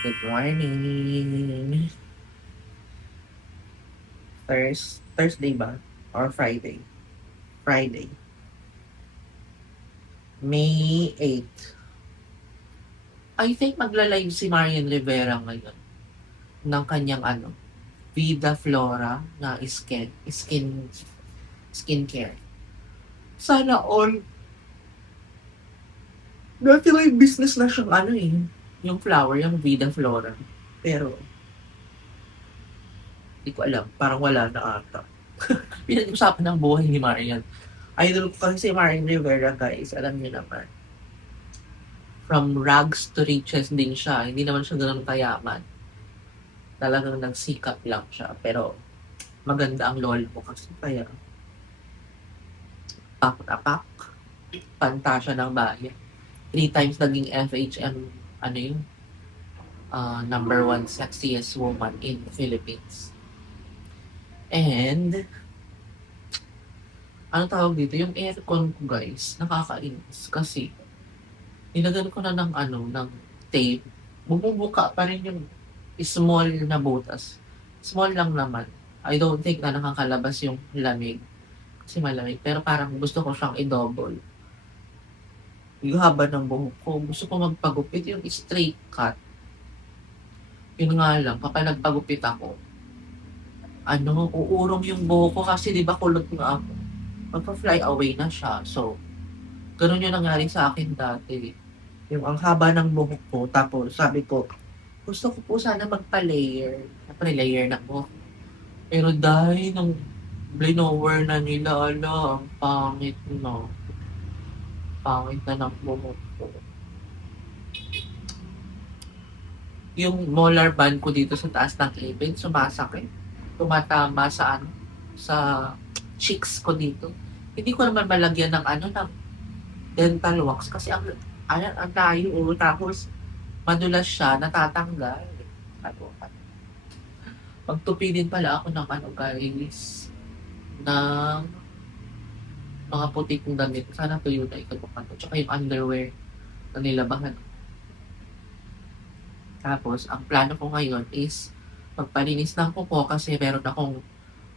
Good morning. Thursday ba? Or Friday? Friday. May 8. I think magla-live si Marian Rivera ngayon ng kanyang Vida Flora na skincare. Sana all. Dati may business na siyang yung flower, yung Vida Flora. Pero, di ko alam, parang wala na ata. Pinag-usapan ng buhay ni Marian. Idol ko kasi si Marian Rivera, guys. Alam niyo naman. From rags to riches din siya. Hindi naman siya ganun kayaman. Talagang nagsikap lang siya. Pero maganda ang lolo ko kasi kaya pak-apak. Pantasya ng bayan. 3 times naging FHM, ano yun, number one sexiest woman in the Philippines. And, ano tawag dito? Yung aircon ko, guys, nakakainis. Kasi, nilagyan ko na ng tape. Bumubuka pa rin yung small na butas. Small lang naman. I don't think na nakakalabas yung lamig. Kasi malamig. Pero parang gusto ko siyang i-double. Yung haba ng buhok ko. Gusto ko magpagupit yung straight cut. Yun nga lang, kapag nagpagupit ako, uurong yung buhok ko kasi di ba kulot nga ako. Magpa-fly away na siya. So, ganun yung nangyari sa akin dati. Yung ang haba ng buhok ko, tapos sabi ko, gusto ko po sana magpa-layer. Layer na buhok. Pero dahil nung blinower na nila, ang pangit na. Pangit na ng buhok ko. Yung molar band ko dito sa taas ng ipin, sumasakit. Tumatama sa cheeks ko dito. Hindi ko naman malagyan ng dental wax kasi ang tayo, tapos madulas siya, natatanggal. Magtupi din pala ako ng guys, ng mga puti kong damit. Sana tuyo na ikaw to. Tsaka yung underwear na nilabahan. Tapos, ang plano ko ngayon is magpalinis ng kuko kasi meron akong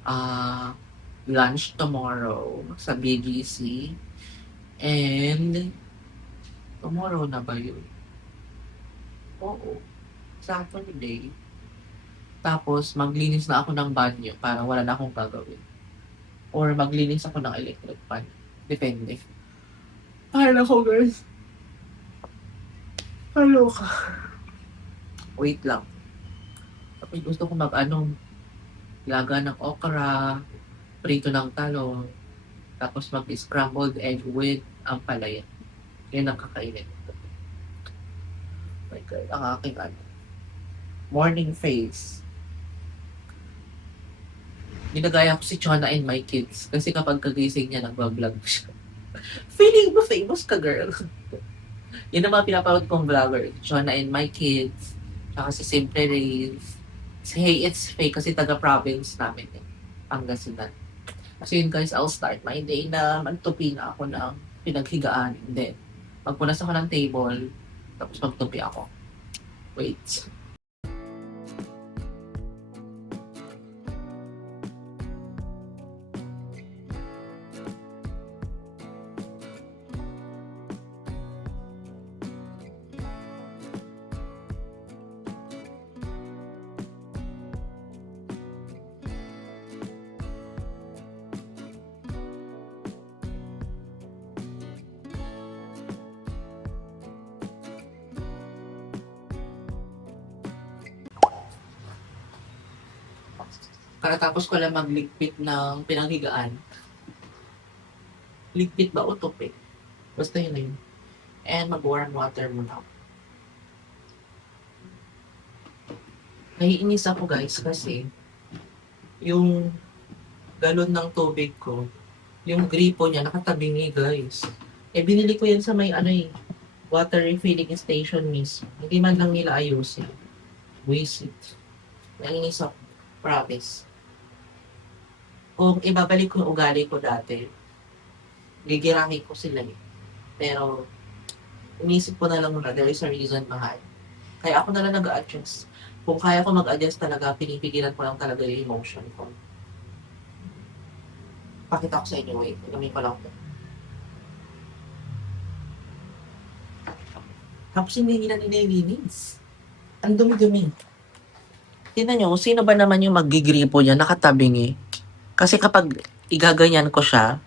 ah, lunch tomorrow sa BGC. And, tomorrow na ba yun? Oo. Saturday. Tapos, maglinis na ako ng banyo para wala na akong gagawin. Or maglinis ako ng electric fan. Depende. Ay, nako guys. Kaloka. Wait lang. Tapos gusto ko laga ng okra, prito ng talong, tapos mag-scrambled egg with ampalaya. Yan ang kakainin. Oh my God, ang aking morning face. Ginagaya ko si Chona and my kids kasi kapag kagising niya, nagbablog siya. Feeling mo famous ka, girl. Yun ang mga pinapanood kong vlogger. Chona and my kids. Tsaka si Simple Rays. Si Hey It's Fake kasi taga-province namin eh. Pangasinan. So yun guys, I'll start my day na magtupi na ako ng pinaghigaan. And then, magpunas ako ng table. Tapos magtupi ako. Wait. Karatapos ko lang magligpit ng pinanghigaan. Ligpit ba o tupi? Basta yun na yun. And mag-warm water muna ako. Naiinis ako guys kasi yung galon ng tubig ko, yung gripo niya nakatabingi guys. Eh binili ko yan sa may water refilling station mismo. Hindi man lang nila ayusin. Wisit. Naiinis ako. Promise. Kung ibabalik ko yung ugali ko dati, gigirahin ko sila eh. Pero, inisip ko na lang muna, there is a reason behind. Kaya ako na lang nag-a-adjust. Kung kaya ko mag-adjust talaga, pinipigilan ko lang talaga yung emotion ko. Pakita ko sa inyo, wait. Inumin ko lang. Tapos hindi nila nililinis. Ang dumi-dumi. Tingnan nyo, sino ba naman yung magigripo niya, nakatabing eh. Kasi kapag igaganyan ko siya,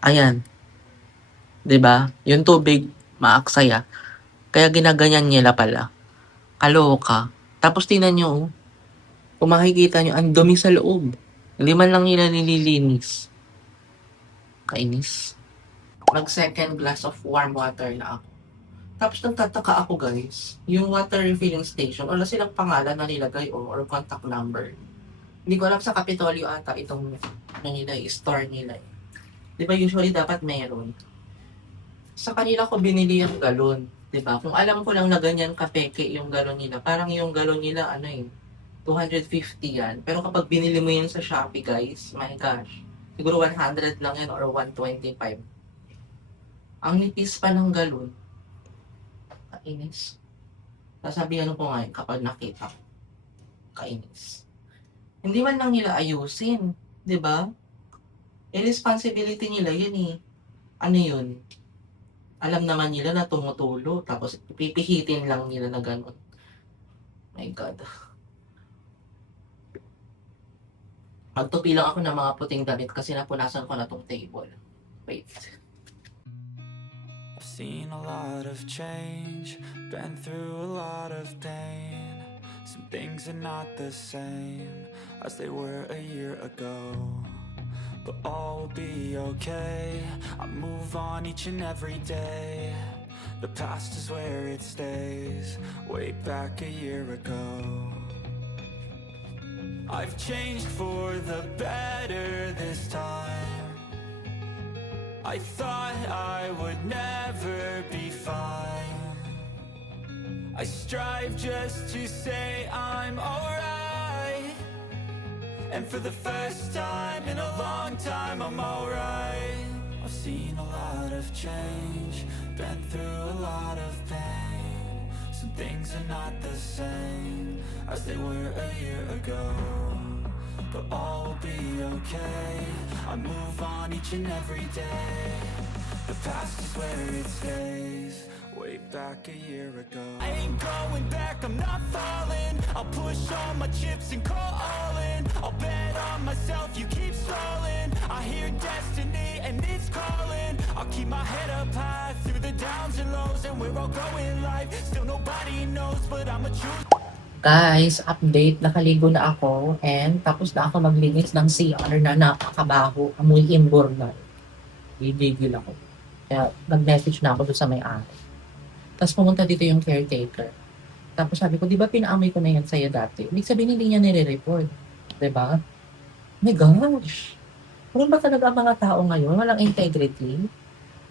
ayan, 'di ba? Yung tubig, maaksaya. Kaya ginaganyan nila pala. Kaloka. Tapos tingnan nyo, oh, kung makikita nyo, ang dumi sa loob. Hindi man lang nila nililinis. Kainis. Mag second glass of warm water na ako. Tapos nagtataka ako guys, yung water refilling station, wala silang pangalan na nilagay or contact number. Hindi ko alam sa Kapitolyo ata itong ano nila, store nila. Di ba usually dapat meron? Sa kanila ko binili yung galon. Di ba? Kung alam ko lang na ganyan kapeke yung galon nila, parang yung galon nila ano eh, 250 yan. Pero kapag binili mo yan sa Shopee guys, my gosh, siguro 100 lang yan or 125. Ang nipis pa ng galon. Kainis. Sasabihan ko nga kapag nakita ko. Kainis. Hindi man lang nila ayusin. 'Di ba? Responsibility nila yun eh. Ano yun? Alam naman nila na tumutulo. Tapos pipihitin lang nila na gano'n. My God. Magtupi lang ako ng mga puting damit kasi napunasan ko na tong table. Wait. Seen a lot of change, been through a lot of pain. Some things are not the same as they were a year ago, but all will be okay. I move on each and every day. The past is where it stays, way back a year ago. I've changed for the better this time. I thought I would never be fine. I strive just to say I'm alright, and for the first time in a long time I'm alright. I've seen a lot of change, been through a lot of pain. Some things are not the same as they were a year ago, but all will be okay. I move on each and every day. The past is where it stays, way back a year ago. I ain't going back, I'm not falling. I'll push all my chips and call all in. I'll bet on myself, you keep stalling. I hear destiny and it's calling. I'll keep my head up high through the downs and lows, and we're all going life. Still nobody knows, but I'ma choose. Guys, update, nakaligo na ako and tapos na ako maglinis ng CR na napakabaho, amoy imbornal. Gigigil ako. Kaya nag-message na ako doon sa may-ari. Tapos pumunta dito yung caretaker. Tapos sabi ko, di ba pinaamoy ko na yan sa'yo dati? Ibig sabihin hindi niya nire-report. Diba? My gosh! Ano ba talaga ang mga tao ngayon? Walang integrity?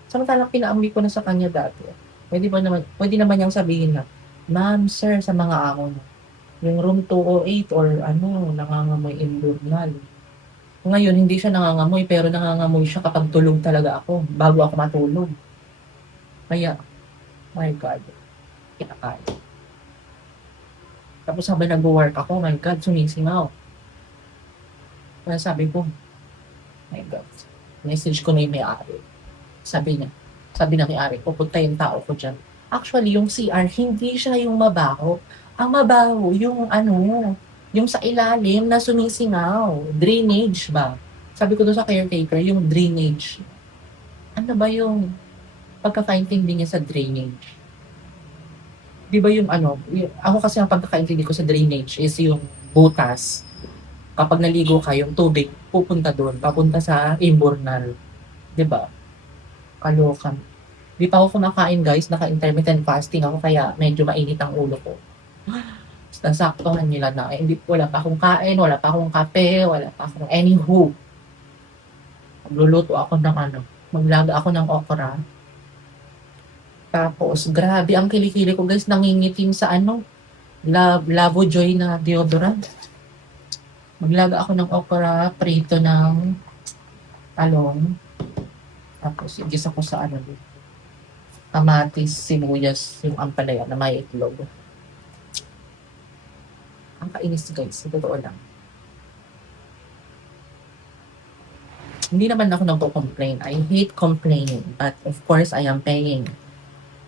Samantalang pinaamoy ko na sa kanya dati. Pwede naman niyang sabihin na, ma'am, sir, sa mga amo mo, yung room 208 or nangangamoy imbornal. Ngayon, hindi siya nangangamoy, pero nangangamoy siya kapag tulog talaga ako, bago ako matulog. Kaya, my God, kinakain. Tapos habang nag-work ako, my God, sumisingaw. Kaya sabi ko, my God, message ko na yung may-ari. Sabi na may-ari, pupunta yung tao ko dyan. Actually, yung CR, hindi siya yung mabaho. Ang mabaho, yung sa ilalim na sumisingaw. Drainage ba? Sabi ko doon sa caretaker, yung drainage. Ano ba yung pagkakaintindi niya sa drainage? Di ba ako kasi ang pagkakaintindi ko sa drainage is yung butas. Kapag naligo ka, yung tubig pupunta doon, papunta sa imbornal. Di ba? Kalokan. Di pa ako kumakain guys, naka-intermittent fasting ako kaya medyo mainit ang ulo ko. Nasaktuhan nila na wala pa akong kain, wala pa akong kape, wala pa akong anywho. Magluluto ako ng maglaga ako ng okra. Tapos, grabe ang kilikili ko guys, nangingitim sa Lavo Joy na deodorant. Maglaga ako ng okra, prito ng talong. Tapos, igisa ko sa kamatis, sibuyas, yung ampalaya na may itlog. Ang kainis guys, sa totoo lang. Hindi naman ako nagko-complain. I hate complaining. But of course, I am paying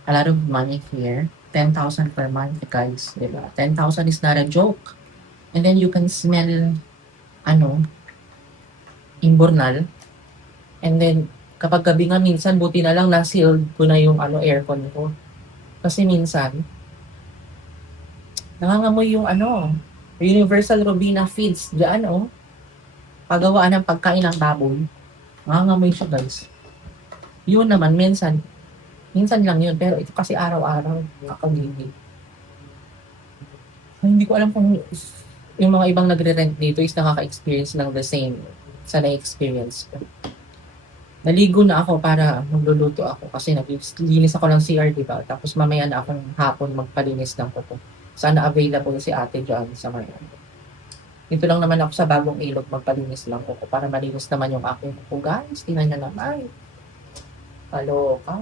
a lot of money here. 10,000 per month, guys. Diba? 10,000 is not a joke. And then you can smell, ano, imbornal. And then, kapag gabi nga minsan, buti na lang na-sealed ko na yung aircon ko. Kasi minsan, nangangamoy yung Universal Robina Feeds. Diyan, pagawaan ng pagkain ng baboy. Nangangamoy siya, guys. Yun naman, minsan lang yun. Pero ito kasi araw-araw, nakakagigil. Hindi ko alam kung yung mga ibang nagre-rent dito is nakaka-experience ng the same sa na-experience ko. Naligo na ako para magluluto ako kasi naglinis ako ng CR, diba? Tapos mamaya na akong hapon magpalinis ng kuko. Sana available si ate dyan sa ngayon. Dito lang naman ako sa bagong ilog magpalinis lang kuko para malinis naman yung aking kuko. Guys, tingnan nyo naman. Kaloka.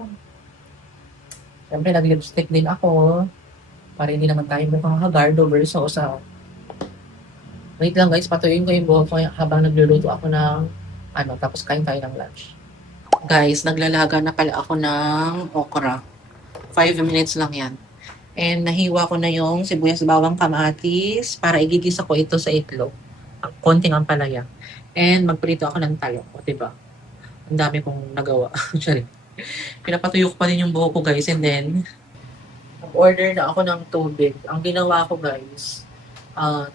Siyempre, nag-lipstick din ako para hindi naman tayo mukhang haggard over so sa... Wait lang guys, patuyuin ko yung buhok ko habang nagluluto ako ng tapos kain tayo ng lunch. Guys, naglalaga na pala ako ng okra. 5 minutes lang yan. And nahiwa ko na yung sibuyas, bawang, kamatis para igigisa ko ito sa itlog. Konting ampalaya. And magprito ako ng talong. O, diba? Ang dami kong nagawa. Sorry. Pinapatuyo ko pa din yung buhok ko guys. And then, order na ako ng tubig. Ang ginawa ko guys,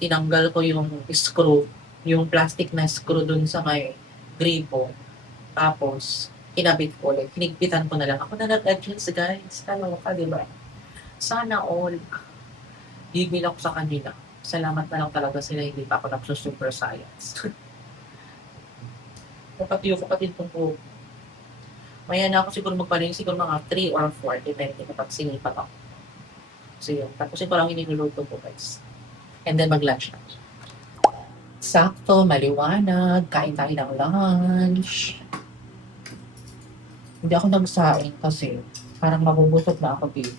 tinanggal ko yung screw, yung plastic na screw dun sa may gripo. Tapos, kinabit ko ulit. Hinigpitan ko na lang. Ako na nag-adjust guys. Kaloka, diba? Sana all. Gigil ako sa kanila. Salamat na lang talaga sila. Hindi pa ako nagsusuper science. Napatiyo ko pati itong po. Maya na ako siguro magpaling siguro mga 3 or 4. Depende kapag sinipat ako. So yun. Tapos ito lang iniluluto ko guys. And then mag-lunch na. Sakto, maliwanag. Kain tayo ng lunch. Hindi ako nagsaing kasi parang mabubusog na ako dito.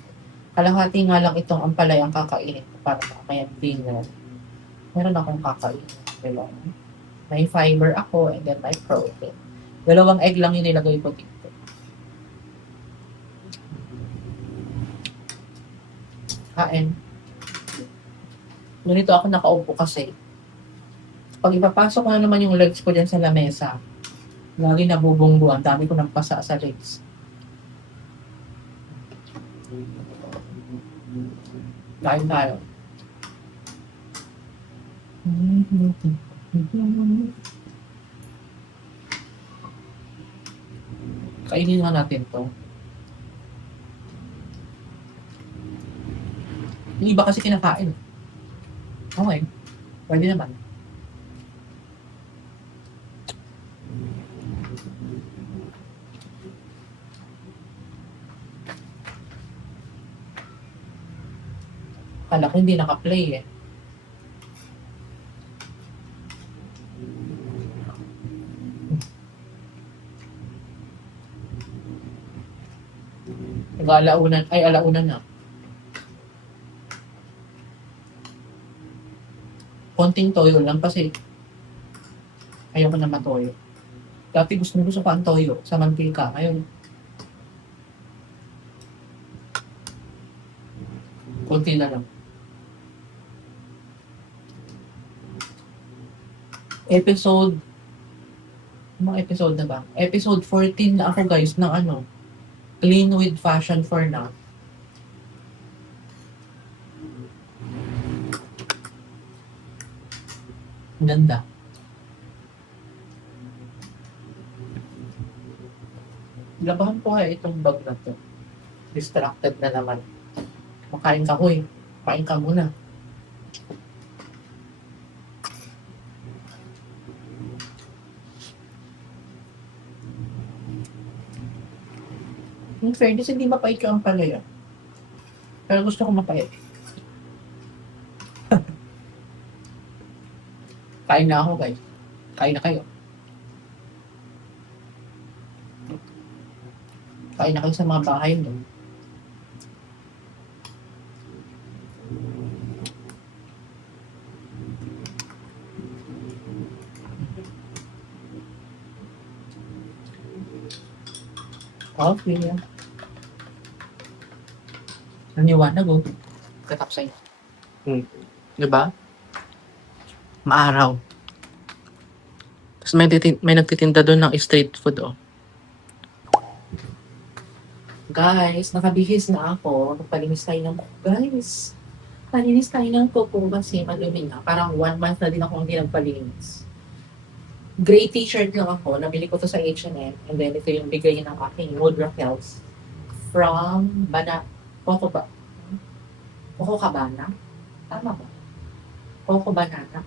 Kalahati nga lang itong ampalay ang kakainin ko para mamaya dinner. Meron akong kakainin. Diba? May fiber ako and then may protein. 2 egg lang yung nilagay ko dito. Kain. Ganito ako nakaupo kasi. Pag ipapasok ko na naman yung legs ko dyan sa lamesa, lagi nabubunggo. Ang dami ko ng pasa sa legs. Kain tayo. Kainin nga natin to. Yung iba kasi kinakain. Okay. Pwede naman. Kala ko hindi naka-play eh. Alauna na. Konting toyo lang kasi ayaw ko na matoyo. Dati gusto ko ang toyo sa mantika. Ngayon, konti na lang. Mga episode na ba? Episode 14 na ako guys ng Clean with Fashion for now. Ganda. Labahan ko kaya itong bag na to. Distracted na naman. Makain ka, hoy. Kain ka muna. In fairness, hindi mapait yung ampalaya. Pero gusto ko mapait. Kain na ako, guys. Kain na kayo. Kain na kayo sa mga bahay nyo. Okay. Naniwanag oh. Katap sa'yo. Diba? Maaraw. Tapos may nagtitinda doon ng street food oh. Guys, nakabihis na ako. Nagpalinis tayo ng kuko. Guys, palinis tayo ng kuko kasi madumi na. Parang 1 month na din ako hindi nagpalinis. Gray t-shirt lang ako. Nabili ko to sa H&M. And then ito yung bigay ng aking Woodruff Health from Coco Cabana? Tama ba? Coco Banana?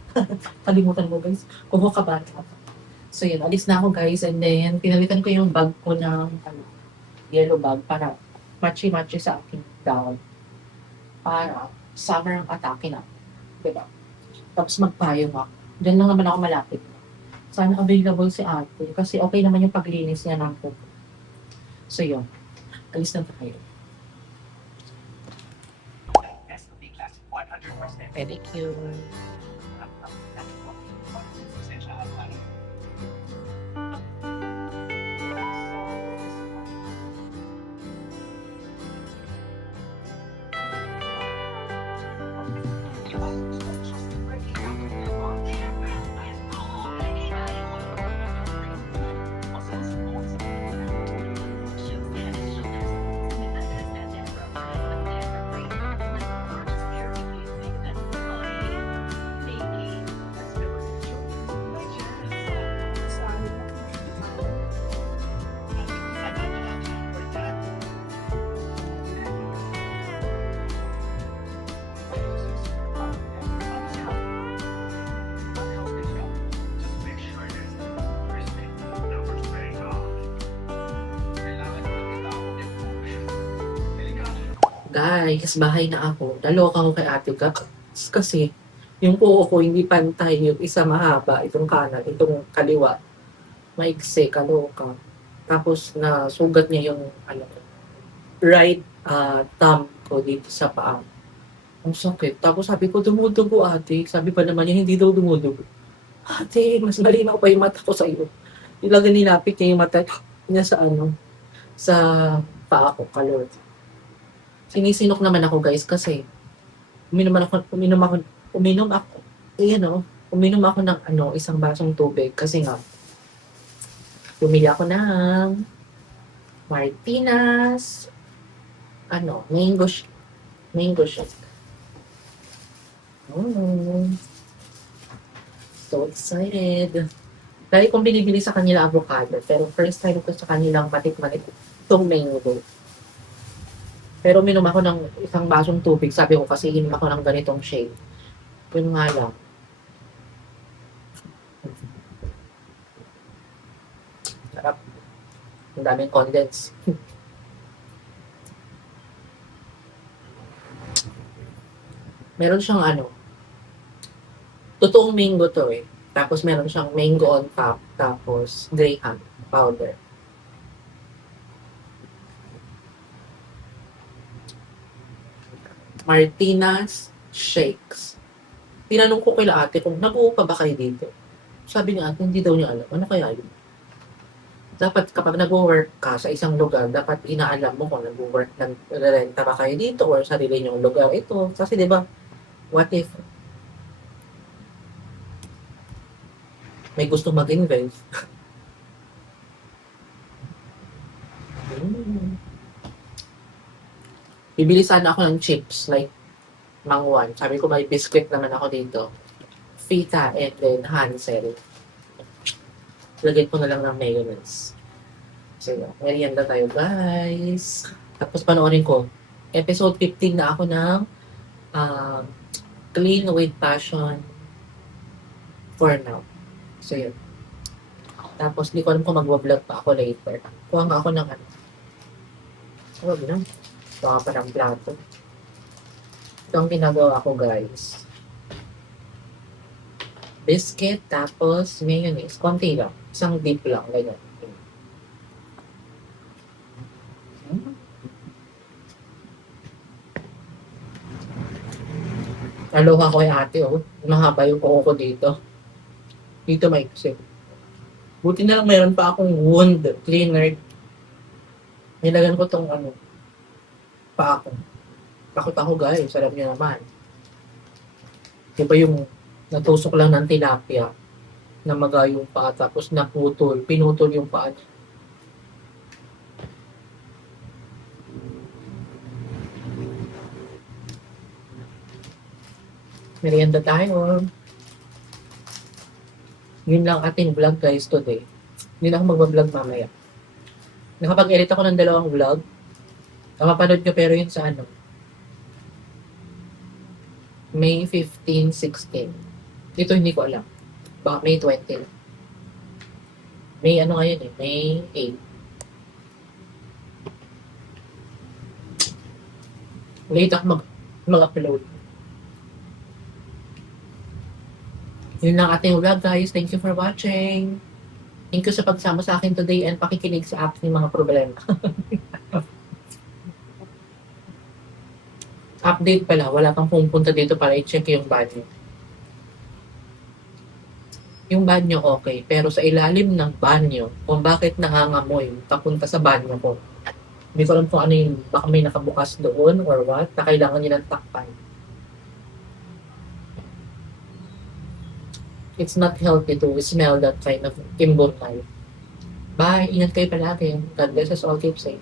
Kalimutan mo guys. Coco Cabana. So yun, alis na ako guys. And then, pinalitan ko yung bag ko ng yellow bag para matchy-matchy sa aking gown. Para summer ang atake na. Diba? Tapos magpayong ako. Diyan lang naman ako malapit. Sana available si ate. Kasi okay naman yung paglinis niya ng kuko. So yun. Alis na tayo. Pedicure. Guys, bahay na ako. Naloka ko kay Ate Gab. Kasi, yung kuko ko hindi pantay. Yung isa mahaba, itong kanan, itong kaliwa. Maigse, kaloka. Tapos, nasugat niya yung right thumb ko dito sa paa. Ang sakit. Tapos sabi ko, dumudugo ate. Sabi pa naman niya, hindi daw dumudugo. Ate, mas malinaw pa yung mata ko sa iyo. Ilagan nilapit niya yung mata niya sa paa ko, kalor. Sinisinok naman ako guys kasi uminom ako ng isang basong tubig kasi nga bumili ako ng Martinez mango shake. Oh, so excited. Dahil kong binibili sa kanila avocado pero first time ko sa kanilang matikman itong mango. Pero uminom ako ng isang basong tubig. Sabi ko kasi inom ako ng ganitong shake. Yun nga lang. Sarap. Ang daming condense. Meron siyang totoong mango to eh. Tapos meron siyang mango on top. Tapos graham powder. Martinez Shakes. Tinanong ko kila ate kung nag-upo pa ba kayo dito. Sabi ni ate, hindi daw niya alam. Ano kaya yun? Dapat kapag nag-work ka sa isang lugar, dapat inaalam mo kung nag-renta ba kayo dito or sarili niyong lugar ito. Kasi diba, what if may gusto mag-invest? Bibili sana ako ng chips, like mangwan. Sabi ko may biscuit naman ako dito. Fita and then Hansel. Lagyan ko na lang ng mayonnaise. So, merienda tayo guys. Tapos panoorin ko. Episode 15 na ako ng Clean with Passion for now. So, yun. Tapos, di ko alam kung mag-vlog pa ako later. Kuha nga ako ng Kuha pa ng plato. Ito ang ginagawa ko, guys. Biscuit, tapos mayonnaise. Konti lang. Isang dip lang. Ganyan. Aloha ko kay ate, oh. Mahaba yung kuko ko dito. Dito may kasi. Buti na lang mayroon pa akong wound cleaner Nilagyan ko tong ano, paa ko. Takot ako guys, alam niyo naman. Diba yung natusok lang ng tilapia na maga yung paa tapos pinutol yung paa niya. Merienda tayo. Yun lang ating vlog guys today. Hindi na ako magbablog mamaya. Nakapag-edit ako ng 2 vlog. Nakapanood nyo pero yun sa ano. May 15, 16. Dito hindi ko alam. Baka May 20 lang. May ano ngayon eh. May 8. Late ako mag-upload. Yun lang ating vlog guys. Thank you for watching. Thank you sa pagsama sa akin today and pakikinig sa aking mga problema. Update pala, wala kang pumunta dito para i-check yung banyo. Yung banyo okay, pero sa ilalim ng banyo, kung bakit nangangamoy papunta sa banyo ko. Hindi ko alam kung ano yung, baka may nakabukas doon or what, na kailangan nilang takpan. It's not healthy to smell that kind of imbornal. Bye! Ingat kayo palagi. God bless us all. Keep safe.